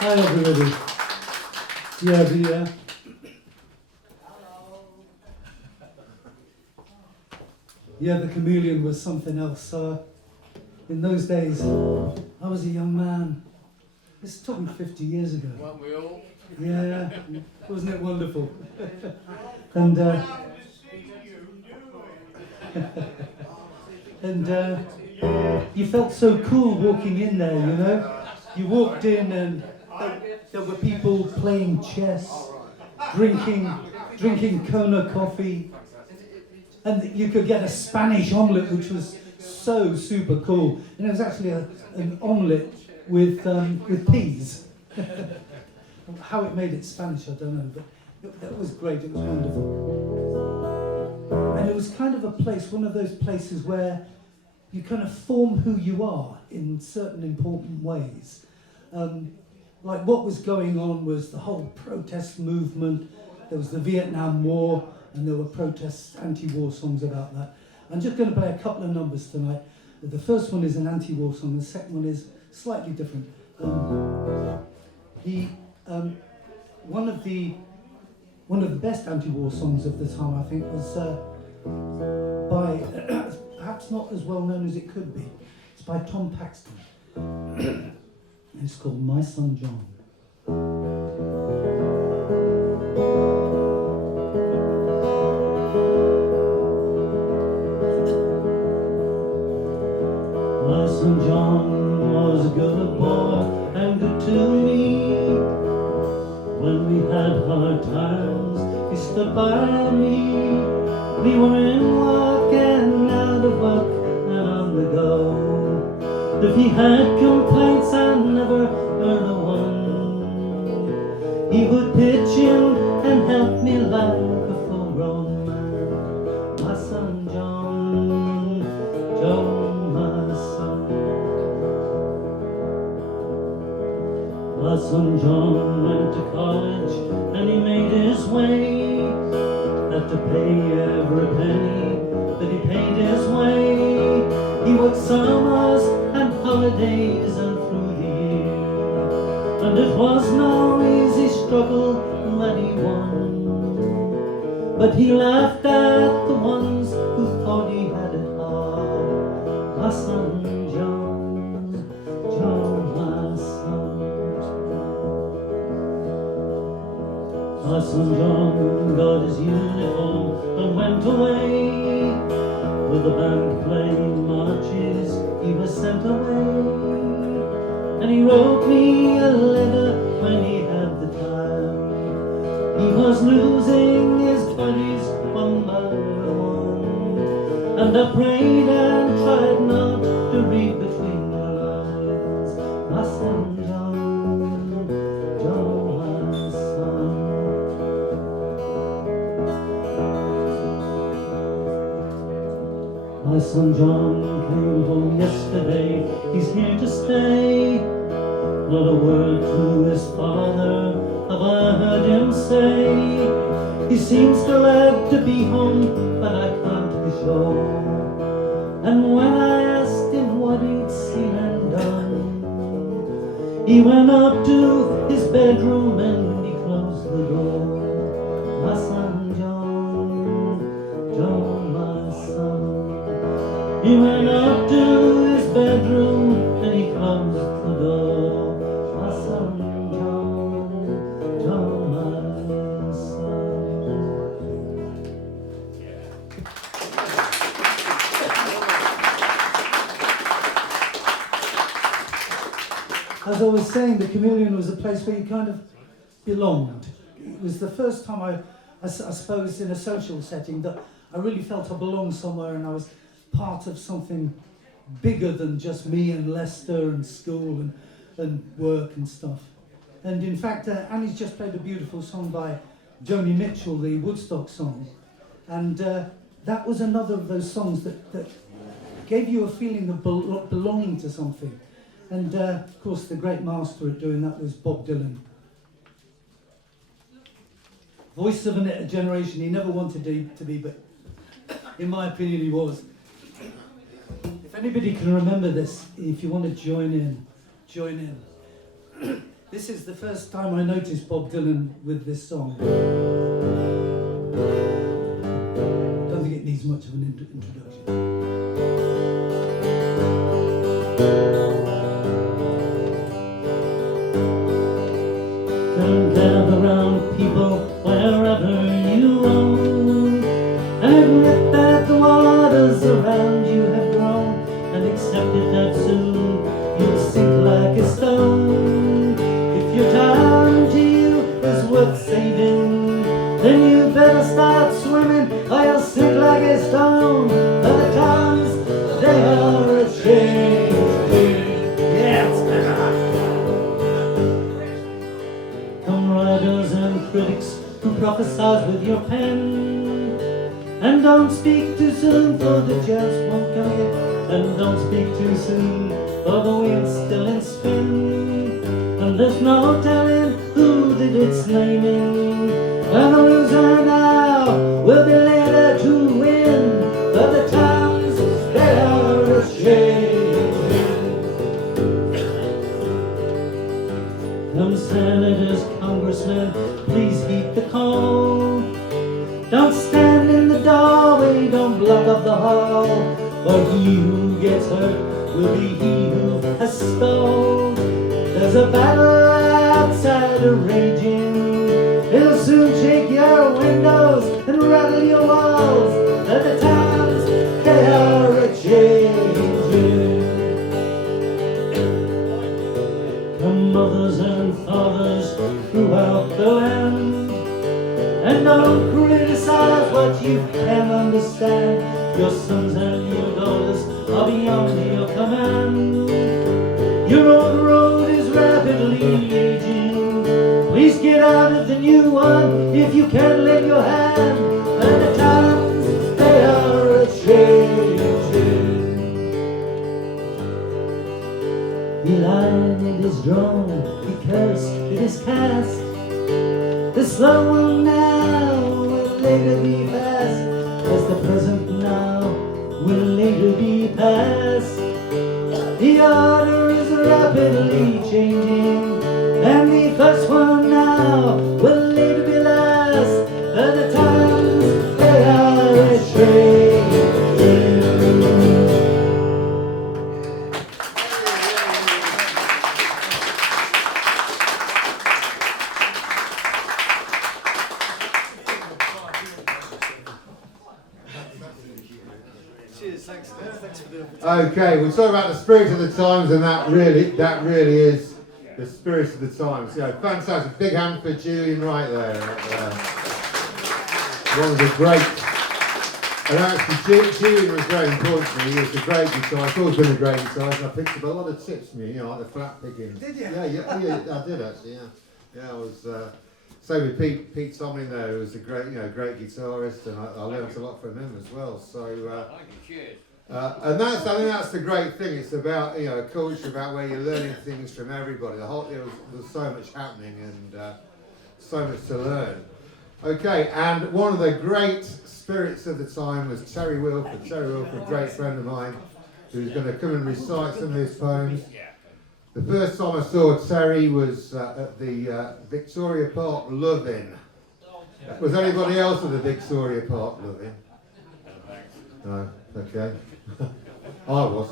Hi everybody. The Chameleon was something else. In those days, I was a young man. This took me 50 years ago. Weren't we all? Yeah, wasn't it wonderful? and you felt so cool walking in there, you know? You walked in and there were people playing chess, drinking Kona coffee, and you could get a Spanish omelette, which was so super cool. And it was actually an omelette with peas. How it made it Spanish, I don't know, but that was great. It was wonderful, and it was kind of a place, one of those places where you kind of form who you are in certain important ways. Like what was going on was the whole protest movement. There was the Vietnam War, and there were protests, anti-war songs about that. I'm just going to play a couple of numbers tonight. The first one is an anti-war song, the second one is slightly different. One of the best anti-war songs of the time, I think, was by perhaps not as well known as it could be. It's by Tom Paxton. It's called My Son John. My son John was a good boy and good to me. When we had hard times, he stood by me. We were in work and out of work and on the go. If he had complaints, I never heard of one. He would pitch in and help me like a full-grown man. My son John, John, my son. My son John went to college and he made his way. Had to pay every penny that he paid his way. He worked summers and holidays and through the year, and it was no easy struggle that he won. But he laughed at the ones who thought he had it hard. My son John, John, my son. My son John got his uniform and went away. With the band playing marches, he was sent away. And he wrote me a letter when he had the time. He was losing his buddies one by one, and I prayed and tried not to read between the lines. My son John, John, my son. My son John came home yesterday, he's here to stay. Not a word to his father have I heard him say. He seems glad to be home, but I can't be sure. And when I asked him what he'd seen and done, he went up to his bedroom and he closed the door. My son John, John, my son. He went up to his bedroom and he closed the door. My son John, John, my son. As I was saying, the Chameleon was a place where you kind of belonged. It was the first time I suppose, in a social setting that I really felt I belonged somewhere and I was part of something bigger than just me and Leicester and school and work and stuff. And in fact, Annie's just played a beautiful song by Joni Mitchell, the Woodstock song. And that was another of those songs that gave you a feeling of belonging to something. And of course, the great master at doing that was Bob Dylan. Voice of a generation, he never wanted to be, but in my opinion, he was. If anybody can remember this, if you want to join in. This is the first time I noticed Bob Dylan with this song. Don't think it needs much of an introduction. Come gather round, people, wherever you roam, and admit that the waters around you have grown, and accept it that soon you'll sink like a stone. If your time to you is worth saving, then you better start swimming, or you'll sink like a stone. Other times they are a change. Yes, come writers and critics who prophesize with your pen, and don't speak too soon, for the jazz won't come yet. And don't speak too soon, for the wheel's still in spin, and there's no telling who did its naming. And the loser now will be later to win, but the times they are a changing. Come senators, congressmen, please heed the call. Don't stand in the doorway, don't block up the hall, for he who gets hurt will be he who has stalled. There's a battle outside raging, it'll soon shake your windows and rattle your walls. At the times they are a changing. Come mothers and fathers throughout the land, and don't criticize what you can't understand. Your sons and your daughters are beyond your command. Your old road is rapidly aging. Please get out of the new one if you can lend your hand. And the times they are a changing. The line it is drawn, the curse it is cast. The slow one now will later be fast, as the present now will later be past. The order is rapidly changing, and the first one now will later be last. At the times they are a changing. Okay, we're talking about the spirit of the times, and that really is the spirit of the times. Yeah, fantastic. Big hand for Julian Wright there. One of the great. And actually, Julian was very important to me. He was a great guitarist. I've always been a great guitarist, and I picked up a lot of tips from you, like the flat picking. Did you? Yeah, I did actually. Yeah, I was. Same with Pete Tomlin there, who was a great guitarist, and I learned a lot from him as well. So. And I think that's the great thing. It's about a culture about where you're learning things from everybody. There's so much happening and so much to learn. Okay, and one of the great spirits of the time was Terry Wilford. Terry Wilford, a great friend of mine, who's going to come and recite some of his poems. The first time I saw Terry was at the Victoria Park Love-In. Was anybody else at the Victoria Park Love-In? No. Okay. I was.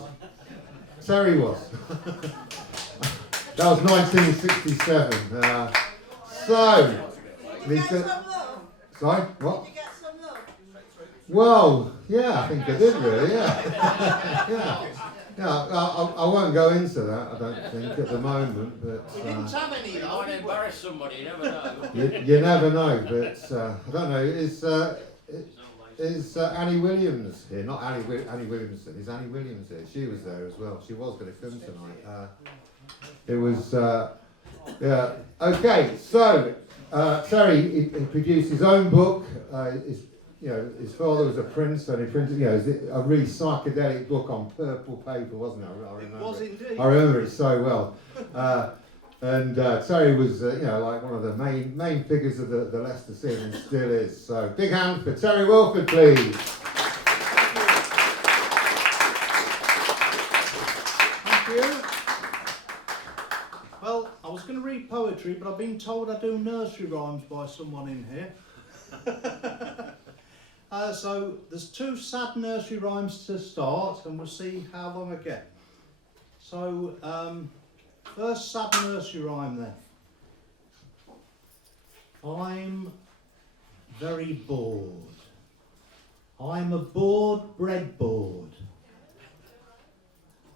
Terry was. That was 1967. Sorry, what? Did you get some love? Well, yeah, I think I did really, yeah. Yeah, I won't go into that, I don't think, at the moment, but... You didn't have any, though. I want to embarrass somebody, you never know. You never know, but I don't know, is Annie Williams here? Not Annie Williamson, is Annie Williams here? She was there as well, she was going to come tonight. It was, yeah, okay, so Terry, he produced his own book. His father was a printer, and he printed, a really psychedelic book on purple paper, wasn't it? I remember. It was indeed. I remember it so well. And Terry was, like one of the main figures of the Leicester scene, and still is. So big hand for Terry Wilford, please. Thank you. Well, I was going to read poetry, but I've been told I do nursery rhymes by someone in here. So there's 2 sad nursery rhymes to start, and we'll see how long I get. So, first sad nursery rhyme then. I'm very bored. I'm a bored breadboard.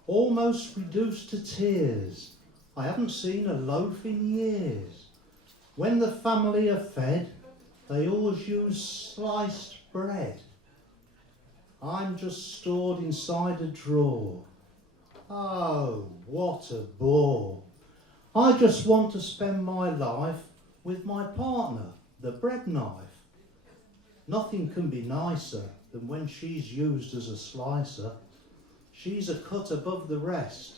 Almost reduced to tears. I haven't seen a loaf in years. When the family are fed, they always use sliced bread. I'm just stored inside a drawer. Oh, what a bore. I just want to spend my life with my partner, the bread knife. Nothing can be nicer than when she's used as a slicer. She's a cut above the rest.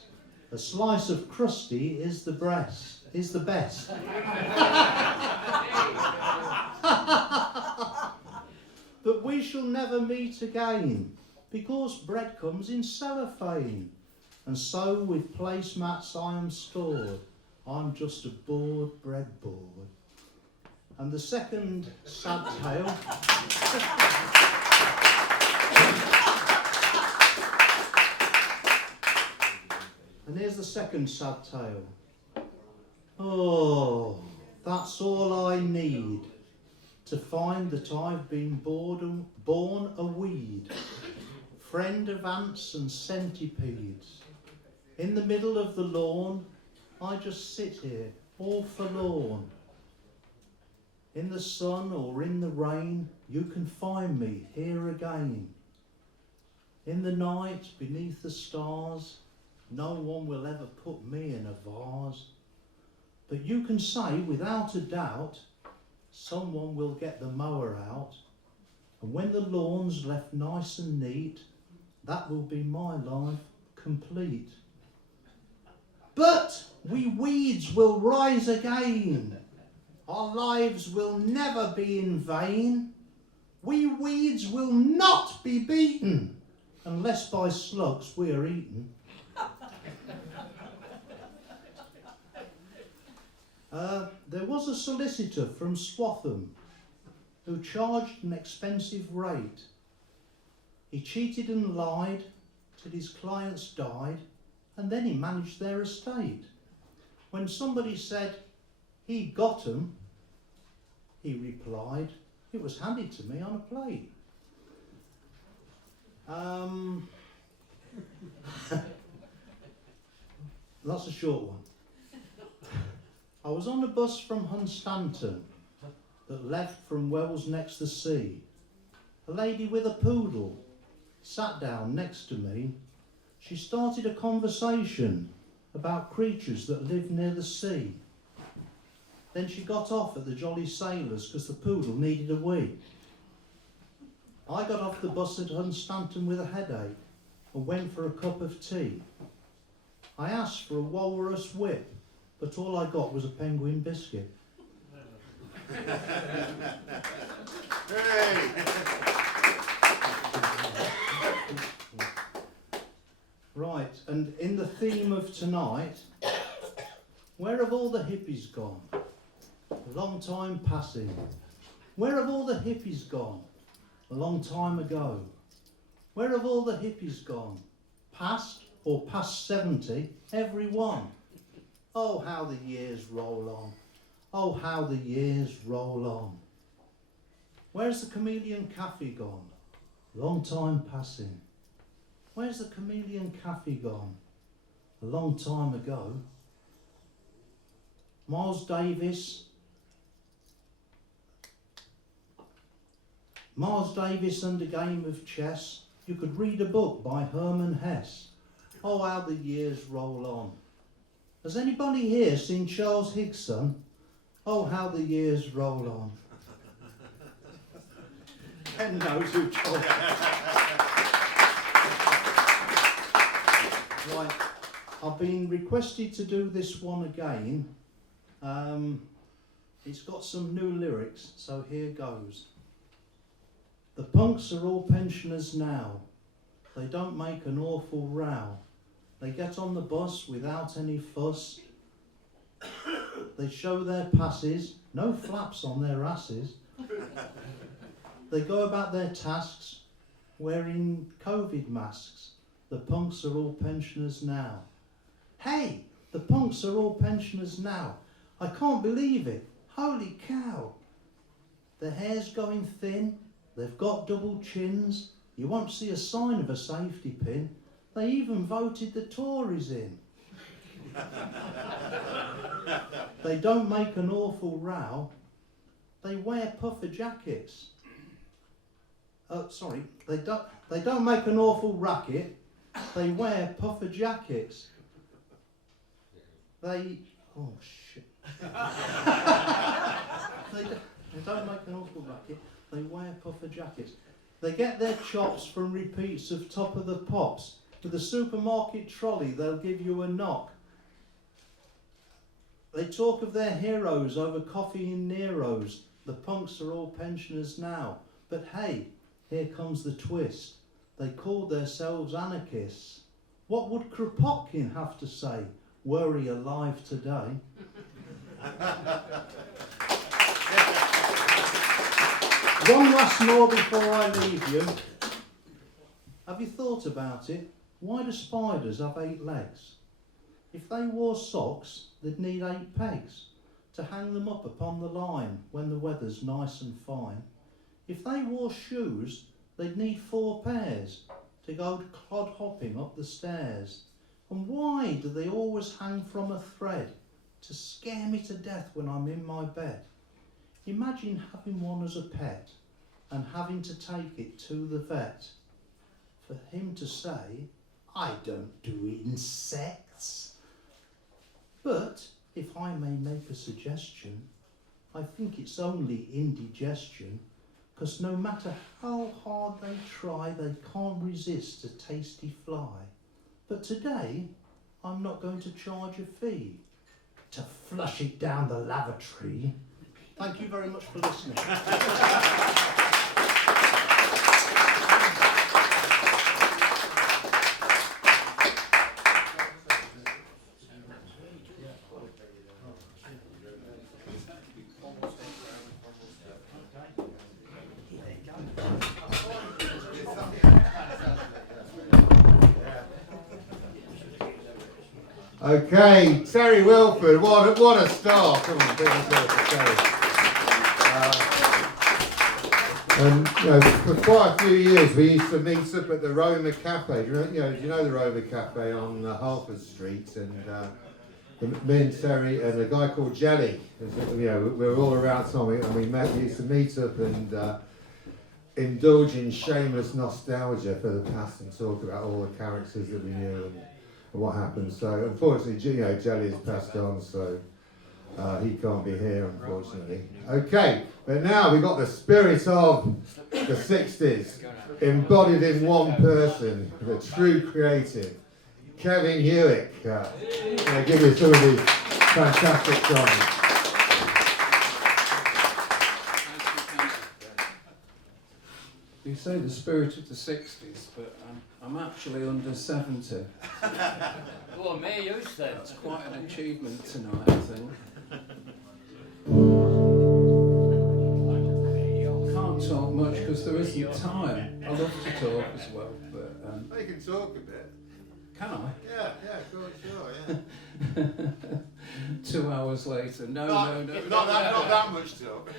A slice of crusty is the best. But we shall never meet again, because bread comes in cellophane. And so with placemats I am stored. I'm just a bored breadboard. And the second sad tale. And here's the second sad tale. Oh, that's all I need to find that I've been born a weed, friend of ants and centipedes. In the middle of the lawn, I just sit here, all forlorn. In the sun or in the rain, you can find me here again. In the night, beneath the stars, no one will ever put me in a vase. But you can say without a doubt, someone will get the mower out. And when the lawn's left nice and neat, that will be my life complete. But we weeds will rise again. Our lives will never be in vain. We weeds will not be beaten unless by slugs we are eaten. There was a solicitor from Swatham who charged an expensive rate. He cheated and lied till his clients died, and then he managed their estate. When somebody said he got 'em, he replied, it was handed to me on a plate. That's a short one. I was on a bus from Hunstanton that left from Wells next the sea. A lady with a poodle sat down next to me. She started a conversation about creatures that live near the sea. Then she got off at the Jolly Sailors because the poodle needed a wee. I got off the bus at Hunstanton with a headache and went for a cup of tea. I asked for a walrus whip, but all I got was a penguin biscuit. Right, and in the theme of tonight, where have all the hippies gone? A long time passing. Where have all the hippies gone? A long time ago. Where have all the hippies gone? Past or past 70, every one. Oh, how the years roll on. Oh, how the years roll on. Where's the Chameleon Cafe gone? Long time passing. Where's the Chameleon Cafe gone? A long time ago. Miles Davis and a game of chess. You could read a book by Herman Hesse. Oh, how the years roll on. Has anybody here seen Charles Higson? Oh, how the years roll on. Ken knows who Charles Right, I've been requested to do this one again. It's got some new lyrics, so here goes. The punks are all pensioners now. They don't make an awful row. They get on the bus without any fuss. They show their passes, no flaps on their asses. They go about their tasks wearing COVID masks. The punks are all pensioners now. Hey, the punks are all pensioners now. I can't believe it. Holy cow. Their hair's going thin. They've got double chins. You won't see a sign of a safety pin. They even voted the Tories in. They don't make an awful row. They wear puffer jackets. They don't make an awful racket. They wear puffer jackets. They don't make an awful racket. They wear puffer jackets. They get their chops from repeats of Top of the Pops. With the supermarket trolley, they'll give you a knock. They talk of their heroes over coffee in Nero's. The punks are all pensioners now. But hey, here comes the twist. They called themselves anarchists. What would Kropotkin have to say, were he alive today? One last more before I leave you. Have you thought about it? Why do spiders have 8 legs? If they wore socks, they'd need 8 pegs to hang them up upon the line when the weather's nice and fine. If they wore shoes, they'd need 4 pairs to go clod hopping up the stairs. And why do they always hang from a thread to scare me to death when I'm in my bed? Imagine having one as a pet and having to take it to the vet. For him to say, I don't do insects. But, if I may make a suggestion, I think it's only indigestion, 'cause no matter how hard they try, they can't resist a tasty fly. But today, I'm not going to charge a fee to flush it down the lavatory. Thank you very much for listening. Okay, Terry Wilford, what a star! Come on, big applause for Terry. And for quite a few years we used to meet up at the Roma Cafe. Do you know the Roma Cafe on Harford Street? And me and Terry and a guy called Jelly. We were all around somewhere, and we used to meet up and indulge in shameless nostalgia for the past and talk about all the characters that we knew and what happened. So unfortunately, Jelly has passed on, so he can't be here, unfortunately. Okay, but now we've got the spirit of the 60s embodied in one person, the true creative, Kevin Hewick. I'll give you some of these fantastic songs. You say the spirit of the 60s, but I'm actually under 70. Well, me, you said. It's quite an achievement tonight, I think. Can't talk much because there isn't time. I love to talk as well, but... You can talk a bit. Can I? Yeah, sure, yeah. 2 hours later. No. Not that much talk.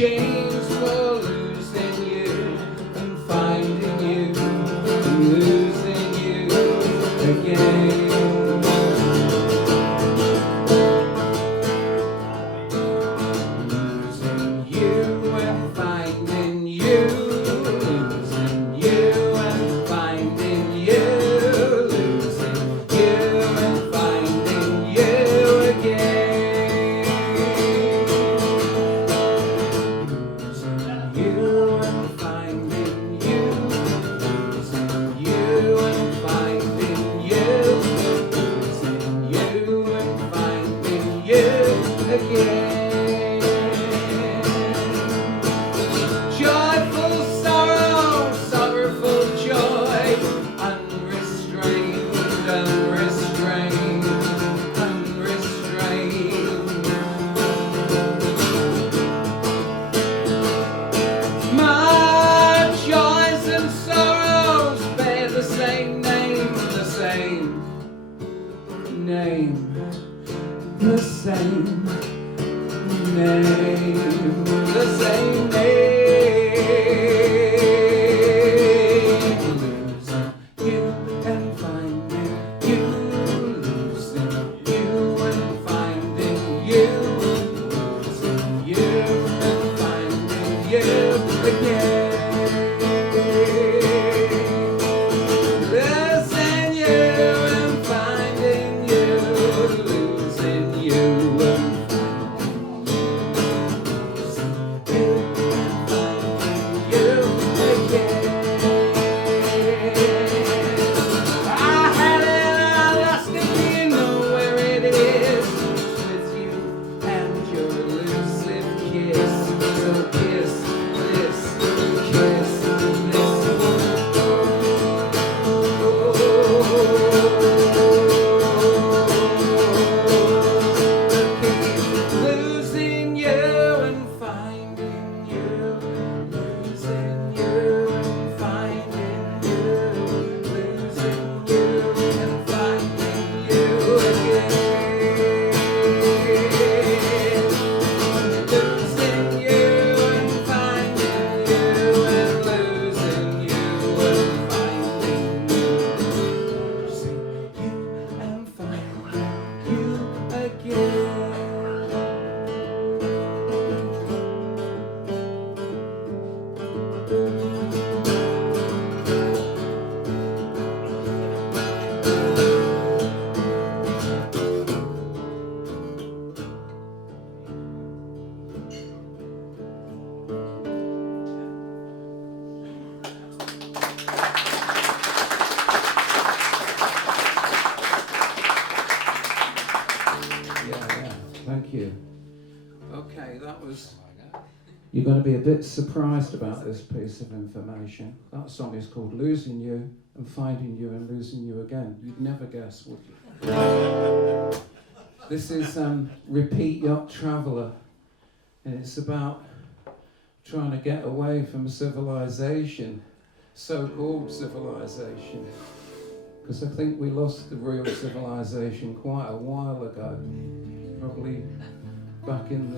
chains for losing you and finding you and losing you again. Losing you and finding you, losing you and finding you, losing you and finding you again. Losing you and finding you, losing you and finding you, losing you and finding you again. Joyful sorrow, sorrowful joy, unrestrained, unrestrained, unrestrained. My joys and sorrows bear the same name, the same name, the same name, the same name. Losing you and finding you, losing you and finding you, losing you and finding you again. Losing you and finding you, losing you and losing you and finding you, losing you and finding you, losing you and finding you again. Losing you and finding you and losing you and finding you, losing you and finding you again. Yeah, thank you. Okay, that was. You're going to be a bit surprised about this piece of information. That song is called Losing You and Finding You and Losing You Again. You'd never guess, would you? This is Repeat Yacht Traveller, and it's about trying to get away from civilization, so-called civilization. Because I think we lost the real civilization quite a while ago, probably back in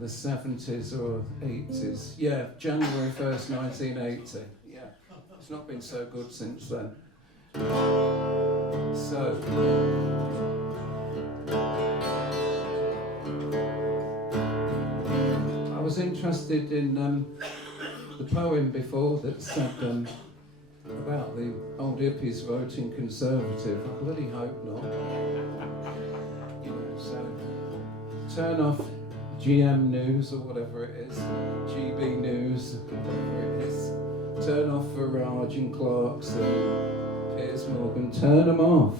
the 70s or 80s. Yeah, January 1st, 1980. Yeah, it's not been so good since then. So, I was interested in the poem before that said about the old hippies voting Conservative. I bloody hope not. You know, so turn off GM News or whatever it is, GB News, whatever it is. Turn off Farage and Clark's and Piers Morgan. Turn them off.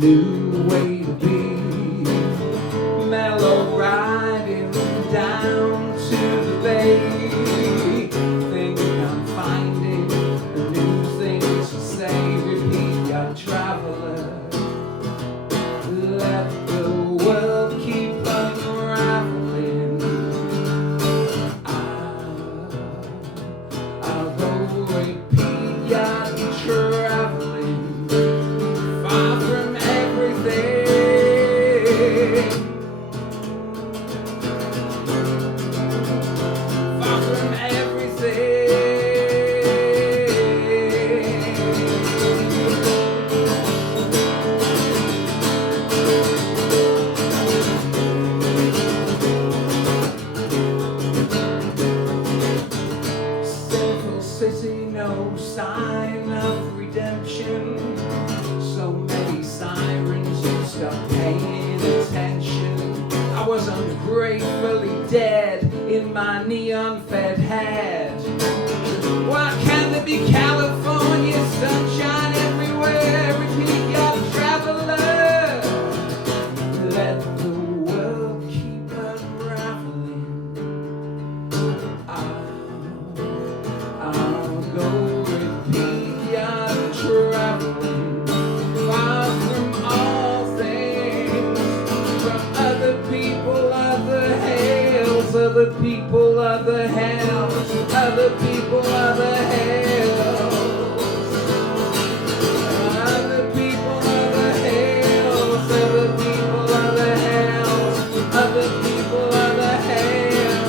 New way to be. was ungratefully dead in my neon-fed head. Why can't there be California sunshine everywhere? Repeat, young traveler. Let the world keep unraveling. I'll go repeat, young traveling. Far from all things, from other people, other hails, other people, other hells, other people, other hells, other people, other hells, other people, other hells, other people, other hells,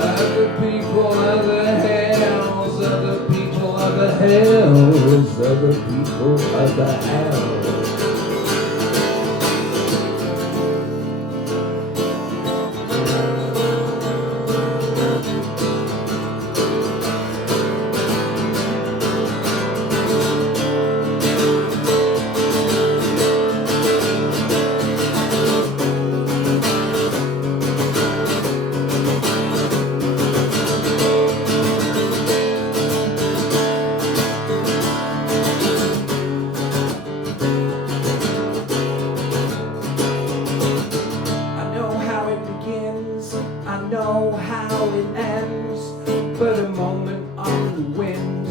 other people, other hells, other people, other hells, other people, other hells. But a moment on the wind,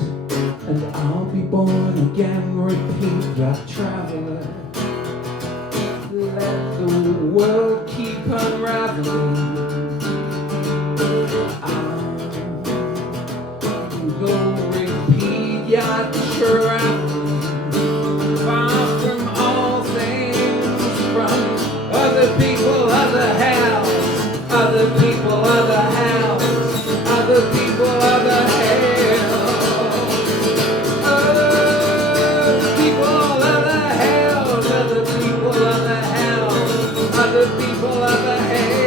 and I'll be born again. Repeat that traveler. Let the world keep unraveling. I'll go repeat that traveling. Far from all things, from other people, other hells, other people, other hells, other people, other hell, other people, other hell, other people, other hell, other people, other hells,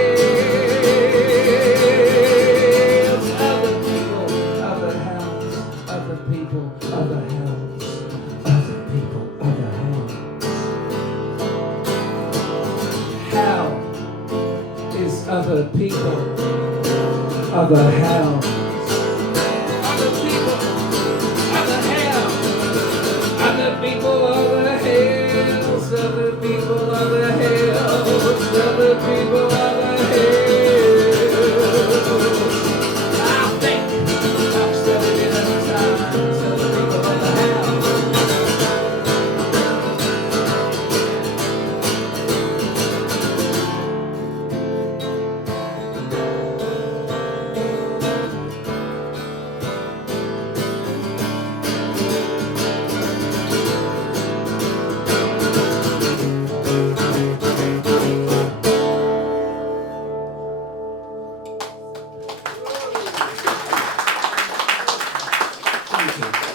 other people, other hells, other people, other hells, other people, other hells. Hell is other people, other hell. Other people, other hell. Other people, other hells. Other people, other hells. Other people, other hells. I think I've said it enough times. Other people, other hells. Thank you.